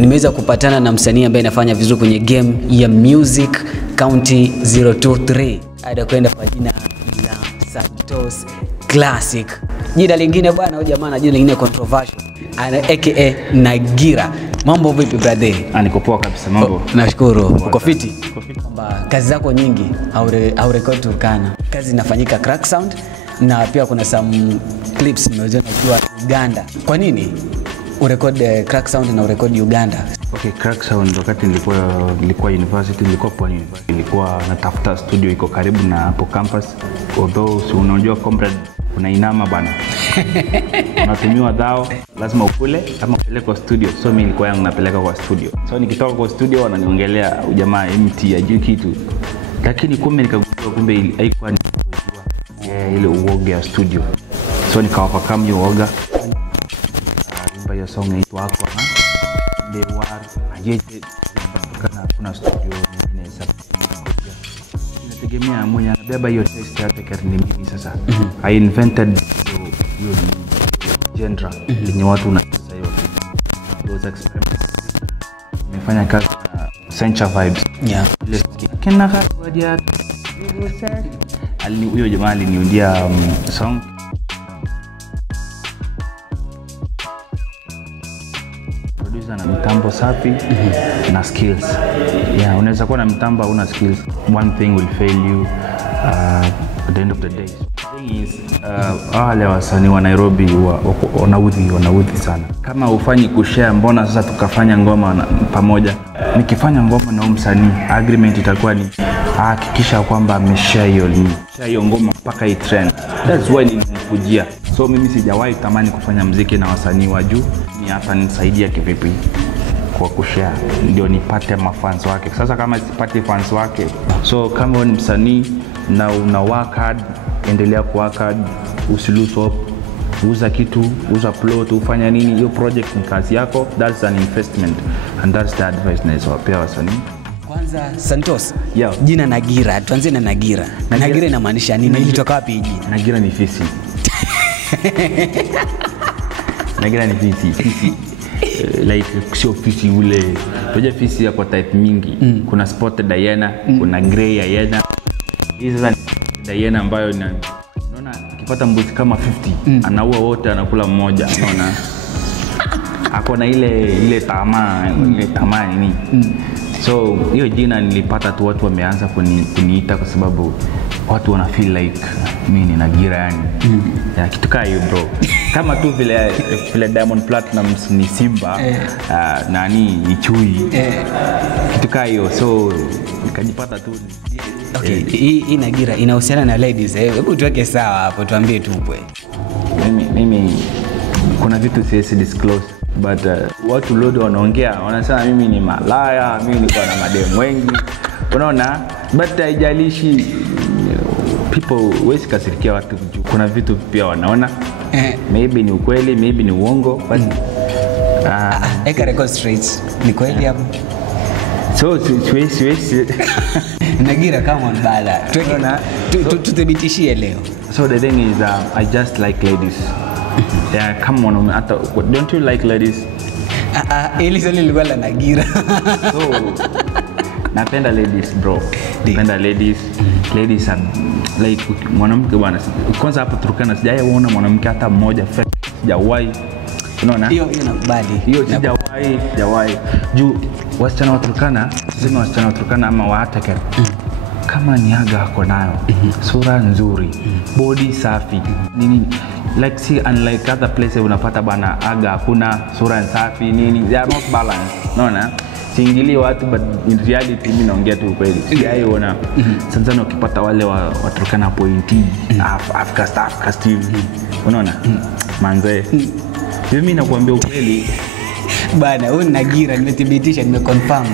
nimeweza kupatana na msanii ambaye anafanya vizuri kwenye game ya Music County 023. Anakwenda kwa jina la Santos Classic. Jina lingine bwana, huyu jamaa na jina lingine controversial. Ana aka Nagira. Mambo vipi brother? Niko poa kabisa, mambo. Nashukuru. Uko fiti? Kwamba kazi zako nyingi au record Turkana. Kazi inafanyika Crack Sound na pia kuna some clips nimeziona ukiwa Uganda. Kwa nini urekod Crack Sound na urekod Uganda? Okay, Crack Sound wakati nilikuwa university, nilikuwa Pwani University. Nilikuwa natafuta studio iko karibu na hapo campus. Although si unajua comrade unainama bana. Unatumiwa dhao, lazima ukule ama upeleke kwa studio. So mimi nilikuwa yangu napeleka kwa studio. So nikitoka kwa studio wananiongelea ujamaa MT ajui kitu. Lakini kumbe nikagundua kumbe haikuwa ni ile uoga ya studio. So nikawafahamu hiyo uoga. Nimba hiyo song inaitwa Aqua. They were ajeje kuna studio nyingine sasa. Inategemea mwenye anabeba hiyo taste yake kama mimi sasa. I invented hiyo genre yenye watu wanacheza hiyo. Those experiments. Nimefanya kazi na Central Vibes. Yeah. Kena kwa dia huyo jamaa aliniundia song. Producer na mitambo safi na skills. Yeah, unaweza kuwa na mitambo una skills. One thing will fail you at the end of the day. The thing is wale wasanii wa Nairobi wanaudhi sana. Kama ufanyi kushare, mbona sasa tukafanya ngoma pamoja? Nikifanya ngoma na msanii, agreement itakuwa ni hakikisha kwamba ameshare hiyo ngoma mpaka i trend. That's why nilikujia. So mimi sijawahi tamani kufanya muziki na wasanii wa juu, ni hata nisaidia kivipi kwa kushare ndio nipate mafans wake. Sasa kama sipati fans wake, so kama wewe ni msanii na una work hard, endelea ku work hard, usilose hope. Uza kitu, uza plot, ufanya nini, hiyo project ni kazi yako. That's an investment and that's the advice nawapea wasanii. Kwanza Santos, jina Nagira, tuanze na Nagira. Nagira inamaanisha nini? Ilitoka wapi hii jina? Nagira ni fisi. Nagira ni fisi. Like sio fisi ule. Unajua fisi yako type mingi. Kuna spotted hyena, kuna grey hyena. Hizi za hyena ambayo unaona ukipata mbuzi kama 50, anaua wote, anakula mmoja, unaona? Ako na ile tamaa nini. So hiyo jina nilipata tu watu wameanza kuniita kwa sababu watu wana feel like mimi ni Nagira yani. Ya kitu kama hiyo bro. Kama tu vile Diamond Platnumz ni Simba, nani ni Chui. Kitu kama hiyo, so nikajipata tu. Okay, hii Nagira inahusiana na ladies. Hebu tuweke sawa hapo, tuambie tu upo. Mimi kuna vitu siwezi disclose. But watu lodo wanaongea, wanasema mimi ni malaya, mimi niko na mademu wengi. Unaona? But haijalishi, people wezi kasirikia watu. Kuna vitu pia wanaona. Maybe ni ukweli, maybe ni uongo, but eka record straight. Ni kweli hapo. So siwezi Nagira, come on bala. Tuthibitishie leo. So the thing is I just like ladies. Yeah, come on, don't you like ladies? Ili swali lilikuwa la Nagira. So napenda ladies bro. Napenda ladies. Ladies are like mwanamke bwana. Kwanza hapo Turkana sijawahi mwanamke hata mmoja sijawahi. Unaona? Hiyo nakubali. Hiyo sijawahi. Juu wasichana wa Turkana, sisi wasichana wa Turkana ama wa Ataka. Kama ni aga ako nayo, sura nzuri, body safi, nini, like see unlike other places unapata bana aga hakuna sura safi nini, they are not balanced. Unaona? Siingili watu, but in reality mimi naongea tu kweli. Sijaiona sana ukipata wale wa Turkana pointi, Africa Steve. Unaona? Manze. Mimi nakuambia ukweli. Bana, huyu Nagira nimethibitisha, nimeconfirm,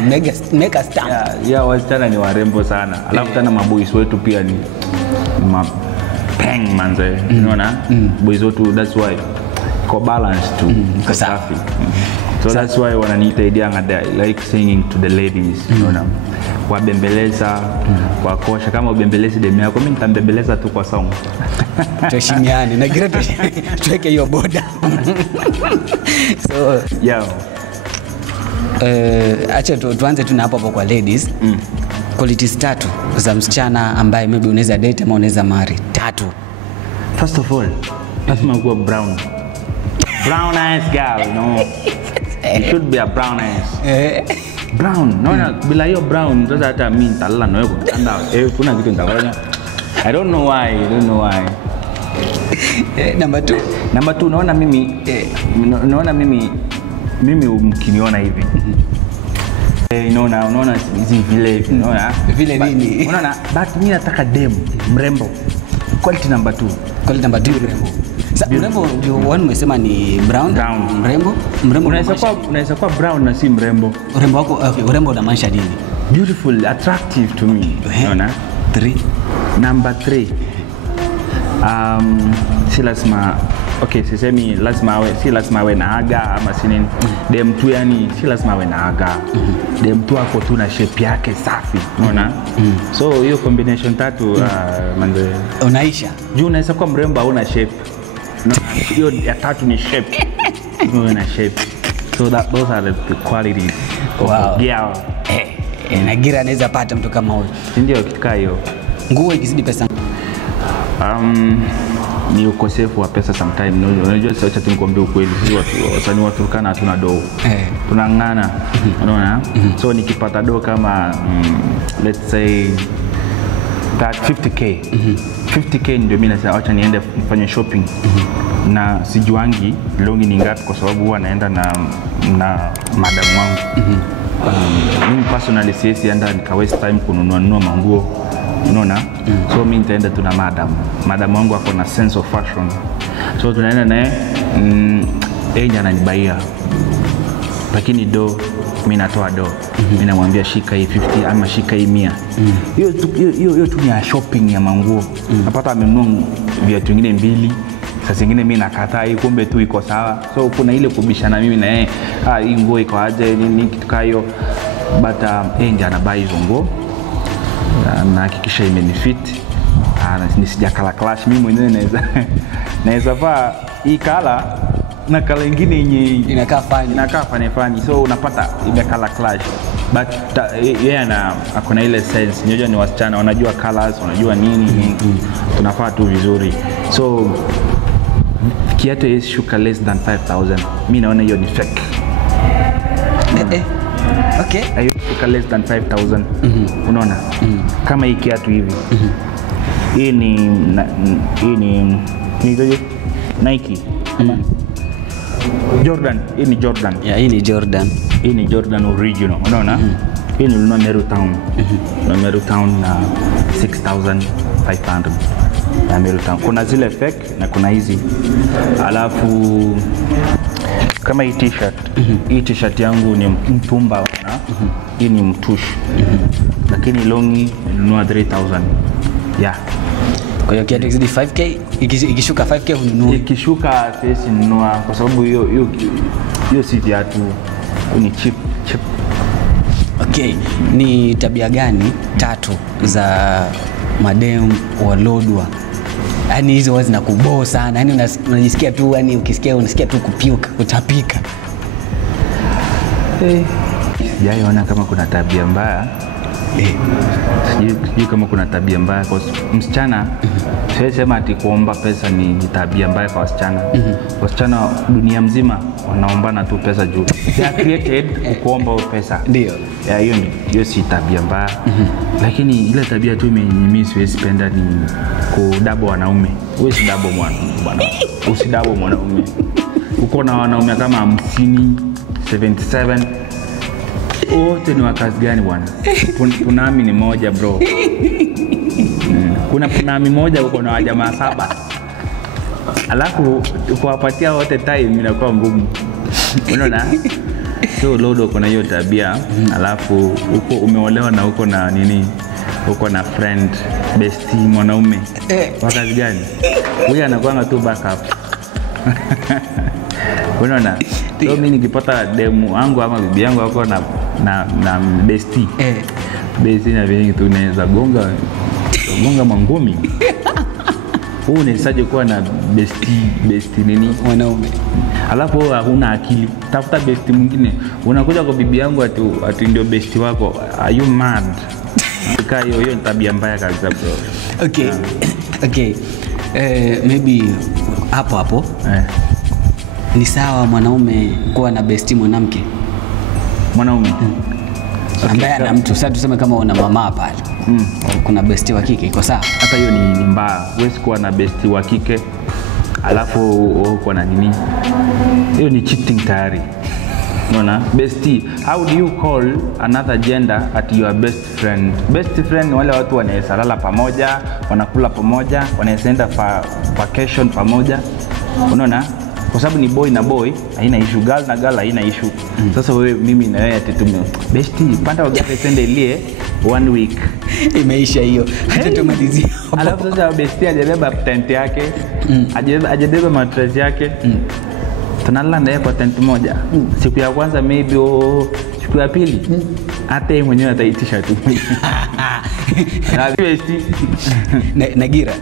mega stamp. Yeah, wasichana ni warembo sana. Alafu tena maboys wetu pia ni peng manze. Unaona? Boys wetu, that's why ko balance tu, ko safi. So that's why wananiita idea ngada, like singing to the ladies, unaona? Wabembeleza, wakosha. Kama ubembelezi demu yako, mimi nitambembeleza tu kwa song. Tuheshimiane. Nagira tuweke hiyo boda. So Acha tuanze tu na hapo kwa ladies. Qualities 3 za msichana ambaye maybe unaweza date ama unaweza marry. 3. First of all, lazima kuwa brown. Brown eyes girl, no. It should be a brown eyes. Brown, naona bila hiyo brown sasa hata mimi nitalala na wewe kutanda. Kuna kitu nitafanya. I don't know why. Number 2. Number 2, naona mimi mkiniona hivi. Unaona hizi vile nini? Unaona but mimi nataka dem mrembo. Quality number 2 mrembo. Sasa mrembo ndio wao umesema ni brown. Mrembo unaweza kuwa brown na si mrembo. Urembo wako urembo unamaanisha nini? Beautiful, attractive to me. Unaona? 3. Number 3. Si lazima sisemi lazima awe na aga ama si nini. Dem tu yani si lazima awe na aga. Dem tu ako tu na shape yake safi, unaona? So hiyo combination 3 manze unaisha. Juu unaweza kuwa mrembo au na shape. Hiyo ya 3 ni shape. Una shape. So those are the qualities of a girl. Na gira anaweza pata mtu kama huyo. Ndio kitu hiyo. Nguo ikizidi pesa. Ni ukosefu wa pesa sometimes. Unajua sasa tunakuambia ukweli, sisi wasanii wa Turkana hatuna dough. Tunang'ana. Unaona? So nikipata dough kama let's say that 50k. 50k ndio mimi nasema acha niende nifanye shopping. Na sijuangi longi ni ngapi kwa sababu huwa naenda na madam wangu. Mimi personally siwezi enda nika waste time kununua manguo. Unaona? So mimi nitaenda tu na madam wangu ako na sense of fashion. So tunaenda naye yeye ananibaia. Lakini mimi natoa mimi namwambia shika hii 50 ama shika hii 100. Hiyo tu ni shopping ya manguo. Napata amenunua viatu vingine 2. Sasa zingine mimi nakataa hii kumbe tu iko sawa. So kuna ile kubishana mimi na yeye, hii nguo iko aje nini kitu kayo. But yeye ndiye anabai hizo nguo. Na hakikisha imenifit. Nisijakala clash mimi mwenyewe naweza vaa hii kala na kala nyingine yenye inakaa funny. So unapata imekala clash. But yeye akona ile sense. Unajua ni wasichana wanajua colors, wanajua nini. Tunafaa tu vizuri. So kiatu is shuka less than 5,000. Mimi naona hiyo ni fake. Okay. Hiyo shuka less than 5,000. Unaona? Kama hii kiatu hivi. Hii ni Nike. Jordan. Hii ni Jordan. Yeah, hii ni Jordan. Hii ni Jordan original. Unaona? Hii ni Meru Town. Meru Town na 6,500. Na Meru Town. Kuna zile fake na kuna hizi. Alafu kama hii t-shirt. Hii t-shirt yangu ni mtumba na hii ni mtush. Lakini longi nilinunua 3,000. Yeah. Kwa hiyo kiatu kizidi 5k, ikishuka 5k hununua. Ikishuka siwezi nunua kwa sababu hiyo si viatu, ni cheap. Okay, ni tabia gani 3 za madem walodwa? Yaani hizo wazi na kuboo sana. Yaani unajisikia tu, yani unasikia tu kutapika. Sijaiona kama kuna tabia mbaya. Sijui kama kuna tabia mbaya kwa msichana. Siwezi sema ati kuomba pesa ni tabia mbaya kwa wasichana. Wasichana dunia mzima wanaombana tu pesa juu. They are created kuomba pesa. Ndio. Hiyo si tabia mbaya. Lakini ile tabia tu mimi siwezi penda ni kudabo wanaume. Wewe si dabo bwana. Usidabo mwanaume. Uko na wanaume kama 50, 77. Wote ni wakazi gani bwana? Punami ni moja bro. Kuna punami moja uko na wajamaa 7. Alafu kuwapatia wote time inakuwa ngumu. Unaona? So Lodo kuna hiyo tabia. Alafu uko umeolewa na uko na nini? Uko na friend, bestie mwanaume. Wakazi gani? Huyu anakuanga tu backup. Unaona? So mimi nikipata demu wangu ama bibi yangu wako na bestie. Bestie na vingi tunaweza gonga mangumi. wewe unawezaje kuwa na bestie nini mwanaume alafu huna akili? Tafuta bestie mwingine. Unakuja kwa bibi yangu ati ndio bestie wako. Are you mad? Hiyo ni tabia mbaya kabisa bro. Okay. Okay. Maybe hapo ni sawa mwanaume kuwa na bestie mwanamke? Mwanaume ambaye ana mtu, sasa tuseme kama una mama pale. Kuna bestie wa kike, iko sawa? Hata hiyo ni mbaya. Huwezi kuwa na bestie wa kike alafu uko na nini? Hiyo ni cheating tayari. Unaona? Bestie, how do you call another gender at your best friend? Best friend wale watu wanaweza lala pamoja, wanakula pamoja, wanaweza enda vacation pamoja. Unaona? Kwa sababu ni boy na boy, haina issue. Girl na girl haina issue. Sasa wewe mimi na wewe atutume bestie, panda wagate sende ile 1 week. Imeisha hiyo. Hata tumalizie. Alafu sasa bestie hajabeba tent yake, hajabeba mattress yake. Tunalala naye kwa tent moja. Siku ya kwanza maybe siku ya pili hata yeye mwenyewe ataitisha tu. Na bestie Nagira.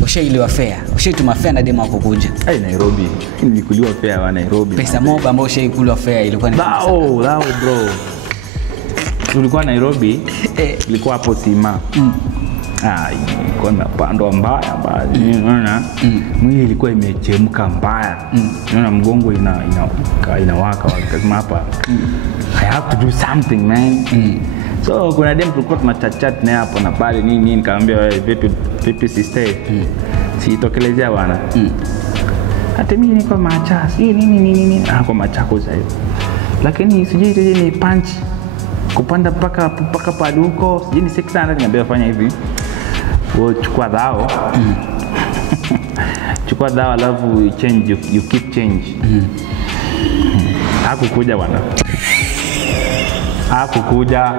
Ushailiwa fare. Ushaituma fare na demo wako kuja. Nairobi. Nilikuliwa fare wa Nairobi. Pesa moba ambayo ushaikuliwa fare ilikuwa ni Dao bro. Tulikuwa Nairobi, ilikuwa hapo Sima. Ilikuwa napandwa mbaya basi. Unaona? Mwili ilikuwa imechemka mbaya. Unaona mgongo inawaka kama hapa. I have to do something man. So kuna dem tulikuwa tunachat na hapo na pale nini nikamwambia vipi sister. Sitokelezea bwana. Hata mimi niko Machakos. Nini kwa Machakos sasa. Lakini sijui ni punch kupanda paka pale huko. Sijui ni 600 niambia fanya hivi. Wewe chukua dhao. Chukua dhao alafu change you keep change. Hakukuja bwana. Hakukuja.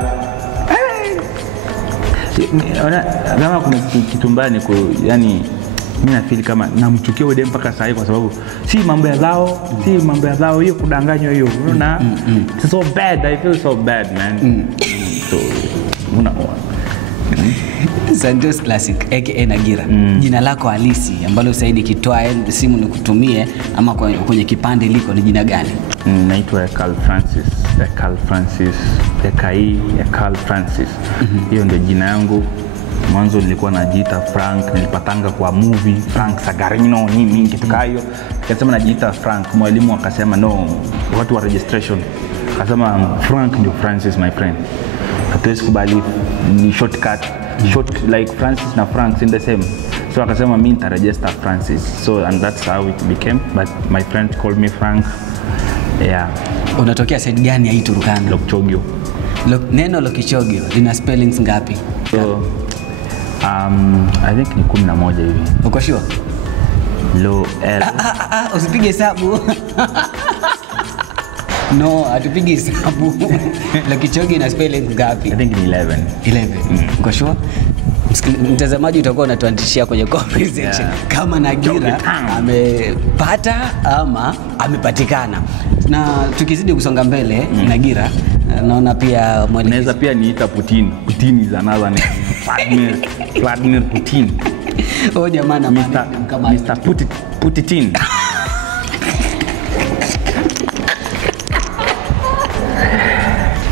Kama kuna kitu mbaya ni yani mimi na feel kama namchukia wewe mpaka sasa hivi kwa sababu si mambo ya dhao hiyo kudanganywa hiyo. Unaona? It's so bad. I feel so bad man. So Santos Classic aka Nagira. Jina lako halisi ambalo Saidi kitwaa simu nikutumie ama kwenye kipande liko ni jina gani? Naitwa Carl Francis. Carl Francis. Hiyo ndio jina yangu. Mwanzo nilikuwa najiita Frank, nilipatanga kwa movie Frank Sagarino nini kitu kayo. Akasema najiita Frank, mwalimu akasema no, watu wa registration. Akasema Frank ndio Francis my friend. Hatuwezi kubali ni shortcut. Short like Francis na Frank in the same. So akasema mimi nitaregister Francis. So and that's how it became, but my friend called me Frank. Yeah. Unatokea side gani ya Turkana? Lokchogio. Neno Lokchogio lina spellings ngapi? So I think ni 11 hivi. Uko sure? L. Usipige hesabu. No, atupige hesabu. Lokchogio ina spellings ngapi? I think ni 11. 11. Uko sure? Mtazamaji utakuwa unatuandishia kwenye comment section kama Nagira amepata ama amepatikana. Na tukizidi kusonga mbele Nagira, naona pia unaweza pia niita Putin. Putin is another name. Vladimir Putin. Jamaa na kama Mr. Putin.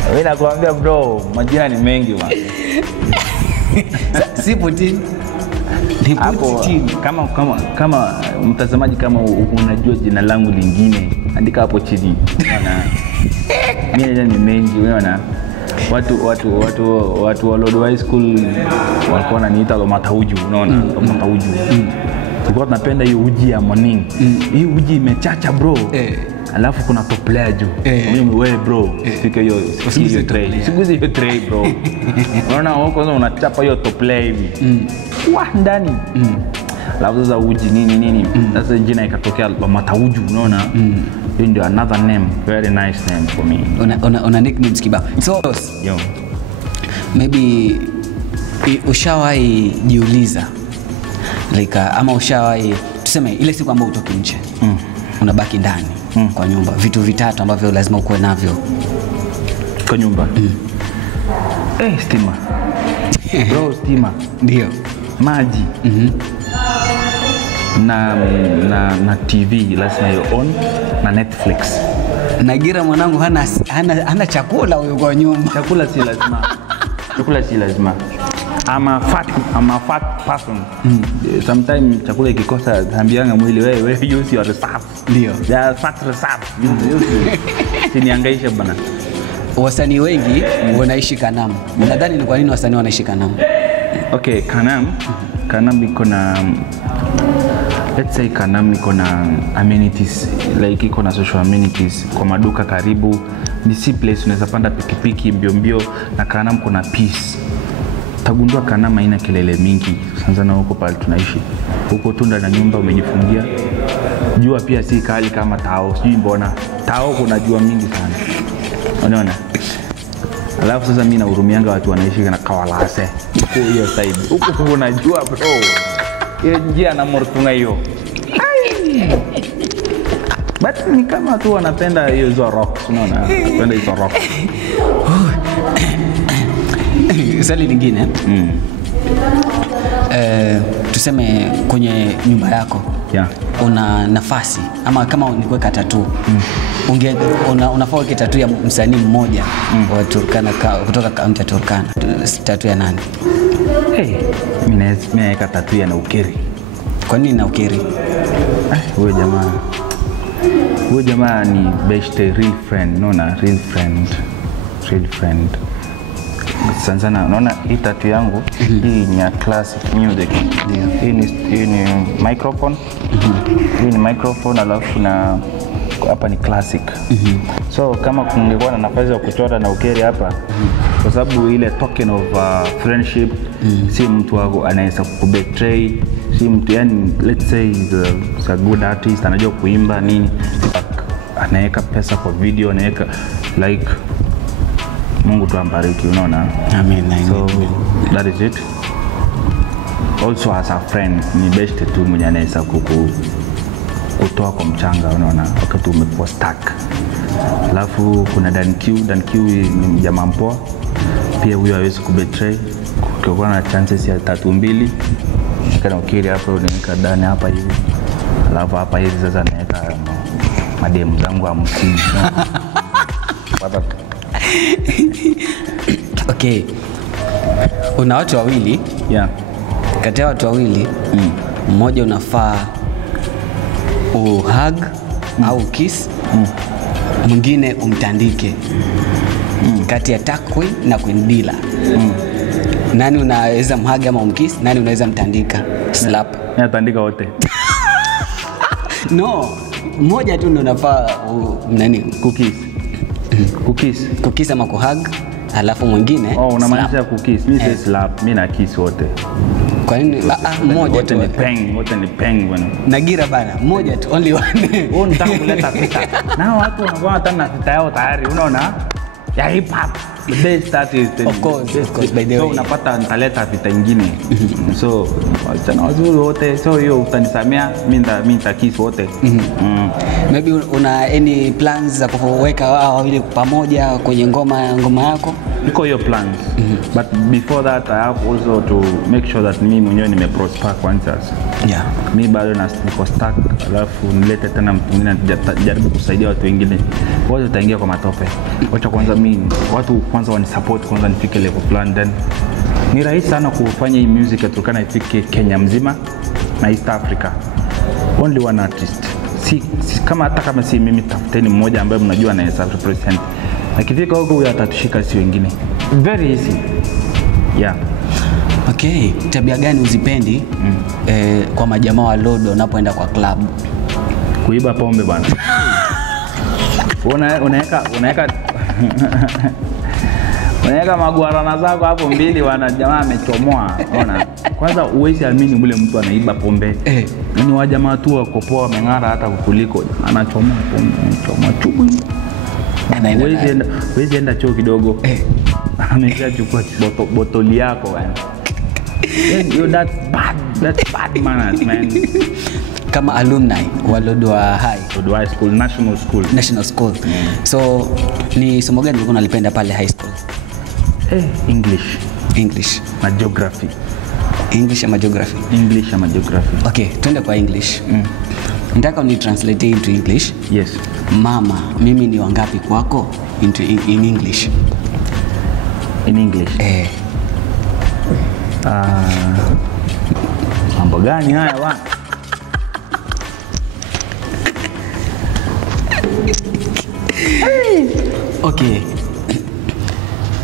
Wewe nakwambia bro, majina ni mengi bwana. Si Putin. Ni Putin. Kama mtazamaji kama unajua jina langu lingine, andika hapo chini. Mimi ni mengi unaona. Watu wa Lord High School walikuwa wananiita Lomatauju, unaona? Lomatauju. Tulikuwa tunapenda hiyo uji ya morning. Hii uji imechacha bro. Alafu kuna top layer juu. Wewe bro, sika hiyo tray. Siguzi hiyo tray bro. Unaona huko unachapa hiyo top layer hivi. Ndani. Alafu za uji nini. Sasa jina ikatokea Lomatauju, unaona? Hiyo ndio another name, very nice name for me. Una nicknames kibao. So maybe ushawahi jiuliza like ama ushawahi tuseme ile siku ambayo utoki nje unabaki ndani kwa nyumba, vitu vitatu ambavyo lazima ukuwe navyo kwa nyumba? Stima. Bro, stima. Ndio. Maji. na TV lazima you own na Netflix. Nagira mwanangu hana chakula huyo kwa nyumba. Chakula si lazima. Chakula si lazima. I'm a fat person. Sometimes chakula ikikosa hambianga mwili wewe use your reserve. Ndio. Ya fat reserve. Siniangaisha bana. Wasanii wengi wanaishi Kanam. Nadhani ni kwa nini wasanii wanaishi Kanam? Okay, Kanam iko na, let's say Kanam iko na amenities, like iko na social amenities kwa maduka karibu. Ni si place unaweza panda pikipiki mbio na Kanam kuna peace. Tagundua Kanam haina kelele mingi sana huko pale tunaishi. Huko tunda na nyumba umejifungia. Jua pia si kali kama Tao. Sijui mbona Tao kuna jua mingi sana. Unaona? Alafu sasa mimi nahurumianga watu wanaishi na Kawalase. Huko hiyo side. Huko kuna jua bro. Ile njia na mortunga hiyo. But ni kama tu wanapenda hizo rock, unaona? Wanapenda hizo rock. Swali lingine. Tuseme kwenye nyumba yako. Yeah. Una nafasi ama kama nikuweka tattoo. Unafaa weke tattoo ya msanii mmoja wa Turkana kutoka kaunti ya Turkana. Tattoo ya nani? Mimi naweka tattoo ya Naukiri. Kwa nini Naukiri? Huyo jamaa ni best real friend, unaona, real friend. Sana unaona hii tattoo yangu hii ni ya classic music. Hii ni microphone. Hii ni microphone alafu na hapa ni classic. So kama kungekuwa na nafasi ya kuchora Naukiri hapa kwa sababu ile token of friendship, si mtu wako anaweza kukubetray, si mtu yani let's say is a good artist, anajua kuimba nini, anaweka pesa kwa video, anaweka like Mungu tu ambariki, unaona. Amen. So that is it. Also as a friend ni best tu mwenye anaweza kutoa kwa mchanga, unaona, wakati umekuwa stuck. Alafu kuna Dan Q ni jamaa mpoa. Pia huyo hawezi kubetray. Kwa na chances ya 3-2. Kana ukiri hapo unaweka Dan hapa hivi. Alafu hapa hivi sasa naweka mademu zangu 50. Pata. Okay. Una watu wawili. Yeah. Kati ya watu wawili, mmoja unafaa uhug au kiss, mwingine umtandike. Kati ya Takwi na Queen Bila. Nani unaweza mhug ama umkiss? Nani unaweza mtandika? Slap. Natandika wote. No, mmoja tu ndio unafaa nani kukiss ama kuhug, alafu mwingine unamaanisha kukiss. Mimi si slap, mimi na kiss wote. Kwa nini mmoja tu? Wote ni peng bwana. Nagira bana, mmoja tu, only one. Unataka kuleta vita. Na watu wanakuwa tena vita yao tayari, unaona? Ya hip hop. The best artist. Of course by the way. So unapata nitaleta vita nyingine. So wachana wazuri wote. So hiyo utanisamea, mimi nitakiss wote. Maybe una any plans za kuweka wao wawili pamoja kwenye ngoma yako? Niko hiyo plans. But before that I have also to make sure that mimi mwenyewe nimeprosper kwanza. Yeah. Mimi bado niko stuck, alafu nilete tena mtu mwingine jaribu kusaidia watu wengine. Wote utaingia kwa matope. Wacha kwanza mimi watu kwanza wanisupport kwanza nifike level plan, then ni rahisi sana kufanya hii music Turkana ifike Kenya mzima na East Africa. Only one artist. Si kama hata kama si mimi, tafuteni mmoja ambaye mnajua anaweza represent. Akifika huko huyo atatushika, si wengine. Very easy. Yeah. Okay, tabia gani uzipendi kwa majamaa wa Lodo unapoenda kwa club? Kuiba pombe bana. Unaweka maguarana zako hapo mbili, wana jamaa amechomoa. Unaona? Kwanza uwezi amini ule mtu anaiba pombe. Ni wa jamaa tu wakopoa wameng'ara hata kukuliko. Anachomoa pombe, anachomoa chubu. Uwezi enda choo kidogo. Ameshachukua botoli yako bana. That's bad manners, man. Kama alumni wa Lodwar High. Lodwar School, National School. So ni somo gani ulikuwa unalipenda pale high school? English na geography. English ama geography? English ama geography. Okay, twende kwa English. Nataka uni translate into English. Yes. Mama, mimi ni wangapi kwako in English? In English. Mambo gani haya bwana? Okay.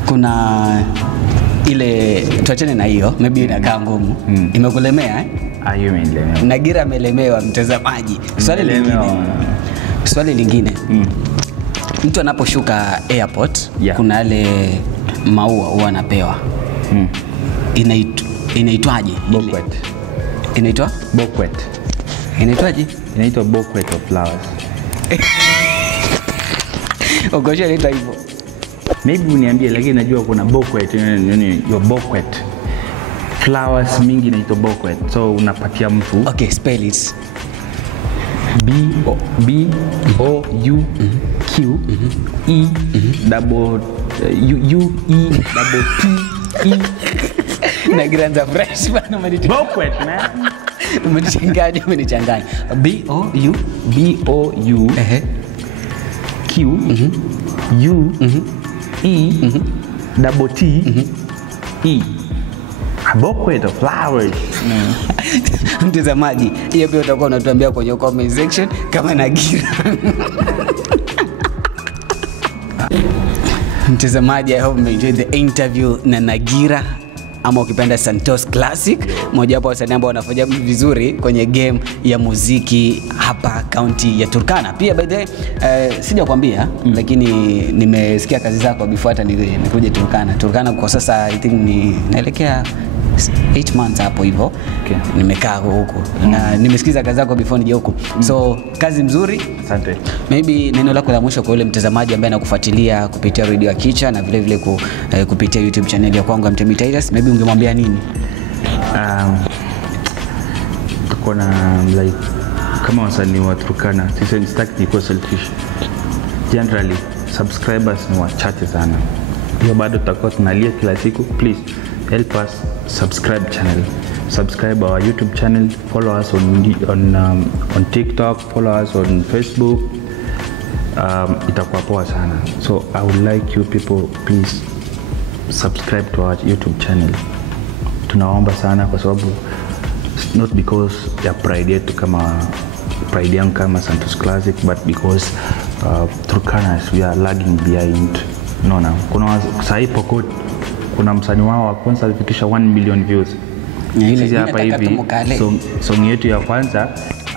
Kuna ile tuachane na hiyo, maybe inakaa ngumu. Imekulemea Hiyo imenilemea. Nagira amelemewa mtazamaji. Swali lingine. Mtu anaposhuka airport, kuna yale maua huwa anapewa. Inaitwaje? Bouquet. Inaitwa? Bouquet. Inaitwaje? Inaitwa bouquet of flowers. Ukosha inaitwa hivyo. Maybe uniambie, lakini najua kuna bouquet, your bouquet. Flowers mingi inaitwa bouquet. So unapatia mtu. Okay, spell it. B O U Q E double U E double T E. Nagiranza fresh bana umenichanganya. Bouquet man. Umenichanganya. B O U Q U E double T E. A bouquet of flowers. Mtazamaji, hiyo pia utakuwa unatuambia kwenye comment section kama Nagira. Mtazamaji, I hope you enjoyed the interview na Nagira, ama ukipenda Santos Classic, mmoja wapo wasanii ambao wanafanya vizuri kwenye game ya muziki hapa kaunti ya Turkana. Pia by the way, sijakwambia lakini nimesikia kazi zako before hata nikuje Turkana. Turkana kwa sasa I think naelekea 8 months hapo hivyo. Okay. Nimekaa huko na nimesikiza kazi zako before nije huko. So kazi mzuri. Asante. Maybe neno lako la mwisho kwa yule mtazamaji ambaye anakufuatilia kupitia Radio Kicha na vile vile kupitia YouTube channel ya kwangu Mtemi Titus, maybe ungemwambia nini? Kuna like kama wasanii wa Turkana, sisi sitaki nikuwa selfish. Generally subscribers ni wachache sana. Hiyo bado tutakuwa tunalia kila siku. Please help us subscribe channel. Subscribe our YouTube channel, follow us on TikTok, follow us on Facebook. Itakuwa poa sana. So I would like you people, please subscribe to our YouTube channel. Tunaomba sana kwa sababu not because ya pride yetu kama pride yangu kama Santos Classic, but because Turkanas we are lagging behind. Naona kuna sahi Pokot, kuna msanii wao wa kwanza alifikisha 1 million views. Sisi hapa hivi song yetu ya kwanza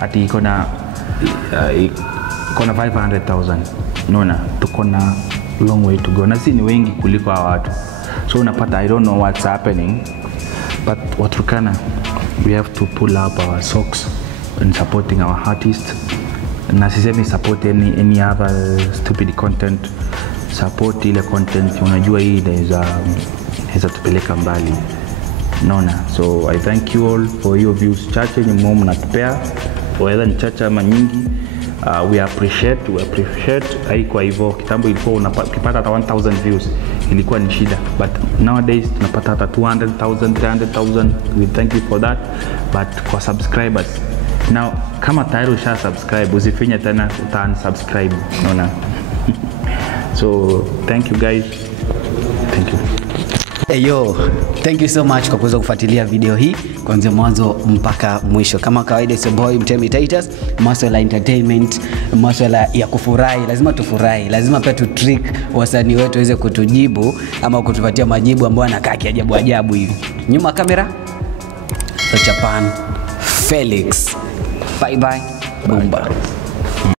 ati iko na 500,000. Naona tuko na long way to go, na si ni wengi kuliko hawa watu. So unapata I don't know what's happening, but Waturkana we have to pull up our socks in supporting our artists. Na sisemi support any other stupid content, support ile content unajua hii inaweza tupeleka mbali. Naona, so I thank you all for your views chache ni mmo mnatupea, whether ni chache ama nyingi. We appreciate. Haikuwa hivyo kitambo, ilikuwa ukipata hata 1000 views ilikuwa ni shida, but nowadays tunapata hata 200,000, 300,000. We thank you for that. But kwa subscribers now, kama tayari usha subscribe, usifinye tena unsubscribe. Naona. So thank you guys, thank you. Yo, thank you so much kwa kuweza kufuatilia video hii kuanzia mwanzo mpaka mwisho. Kama kawaida, it's your boy Mtemi Titus. Masuala entertainment, masuala ya kufurahi, lazima tufurahi, lazima pia tu trick wasanii wetu waweze kutujibu ama kutupatia majibu ambayo yanakaa kiajabu ajabu hivi. Nyuma kamera Japan Felix. Bye bye. Bomba.